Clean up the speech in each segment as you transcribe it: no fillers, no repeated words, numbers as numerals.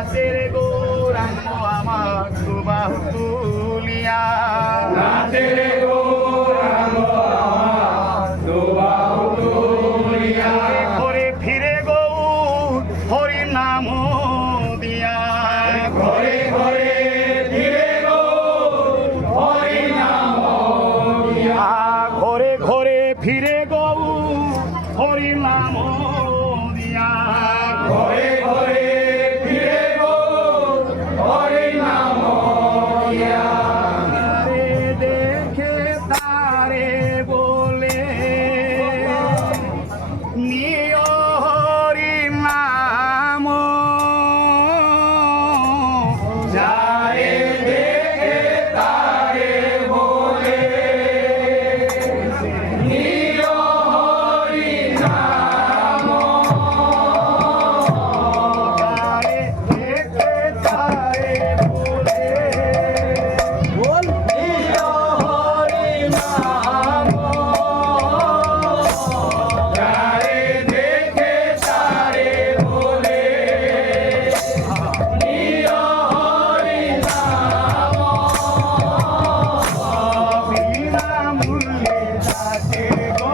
নাচের গৌরাঙ্গ আমার দুবাহু তুলিয়া নাচের গৌরাঙ্গ আমার দুবাহু তুলিয়া ঘরে ফিরে গৌ হরি নাম দিয়া ঘরে ঘরে ফিরে গো হরি নাম দিয়া ঘরে ঘরে ফিরে গৌ হরি নাম দিয়া ঘরে ঘরে ফিরে গো হরি নাম দিয়া দেখে তারে বলে নিয় হরি নাম যারে দেখে তারে বলে নিয় হরি নাম তারে দেখে তারে বলে নিয় হরি নাম যারে দেখে তারে বলে নিয় হরি নাম বিনামূল্যে যাতে গো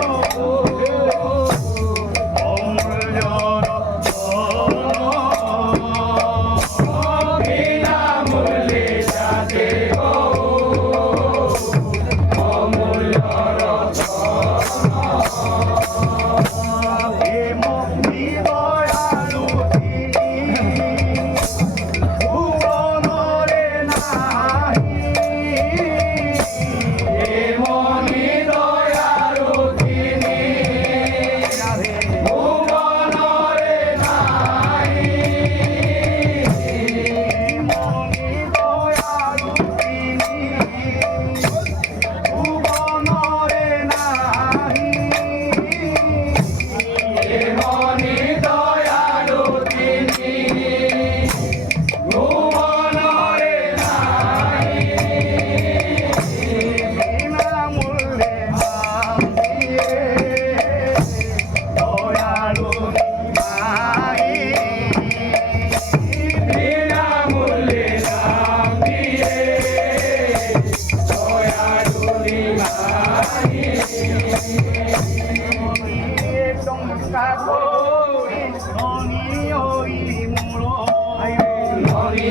অমূল্য বিনামূল্যে যাতে গো অমূল্য প্রেম দয়ালু ভুবনরে নাহি এমনি দয়ালু তিনি ভুবনরে নাই মনি দয়ালু তিনি ভুবনরে নাহি এমনি দয়ালু তিনি ভুবনরে নাই বিনামূল্যে দাম দিয়ে দয়ালু নিমাই বিনামূল্যে দাম দিয়ে দয়ালু নিমাই টঙ্কা করি ধনী হই মূল হরি